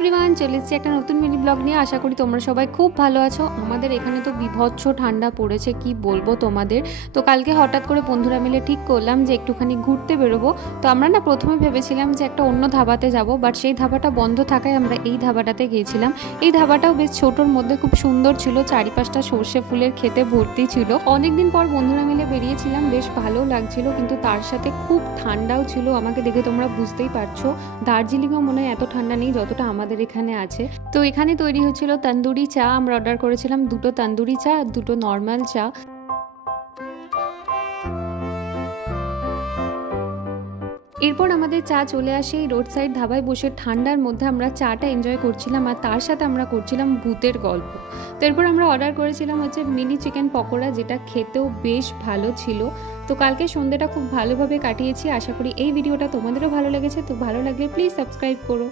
Everyone, চলে এসেছি একটা নতুন মিনি ব্লগ নিয়ে। আশা করি তোমরা সবাই খুব ভালো আছো। আমাদের এখানে তো বিভৎস ঠান্ডা পড়েছে, কি বলবো তোমাদের। তো কালকে হঠাৎ করে বন্ধুরা মিলে ঠিক করলাম যে একটুখানি ঘুরতে বেরোবো। তো আমরা না প্রথমে ভেবেছিলাম যে একটা অন্য ধাবাতে যাব, বাট সেই ধাবাটা বন্ধ থাকায় আমরা এই ধাবাটাতে গিয়েছিলাম। এই ধাবাটাও বেশ ছোটোর মধ্যে খুব সুন্দর ছিল, চারিপাশটা সর্ষে ফুলের খেতে ভর্তি ছিল। অনেকদিন পর বন্ধুরা মিলে বেরিয়েছিলাম, বেশ ভালো লাগছিল, কিন্তু তার সাথে খুব ঠান্ডাও ছিল। আমাকে দেখে তোমরা বুঝতেই পারছো, দার্জিলিংও মনে হয় এত ঠান্ডা নেই যতটা আমাদের এখানে আছে। তো এখানে তৈরি হচ্ছিল তন্দুরি চা। আমরা অর্ডার করেছিলাম 2টো তন্দুরি চা আর 2টো নর্মাল চা। এরপর আমাদের চা চলে আসে। এই রোড সাইড ধাবায় বসে ঠান্ডার মধ্যে আমরা চাটা এনজয় করছিলাম, আর তার সাথে আমরা করছিলাম ভূতের গল্প। তো এরপর আমরা অর্ডার করেছিলাম হচ্ছে মিনি চিকেন পকোড়া, যেটা খেতেও বেশ ভালো ছিল। তো কালকে সন্ধ্যেটা খুব ভালোভাবে কাটিয়েছি। আশা করি এই ভিডিওটা তোমাদেরও ভালো লেগেছে। তো ভালো লাগলে প্লিজ সাবস্ক্রাইব করো।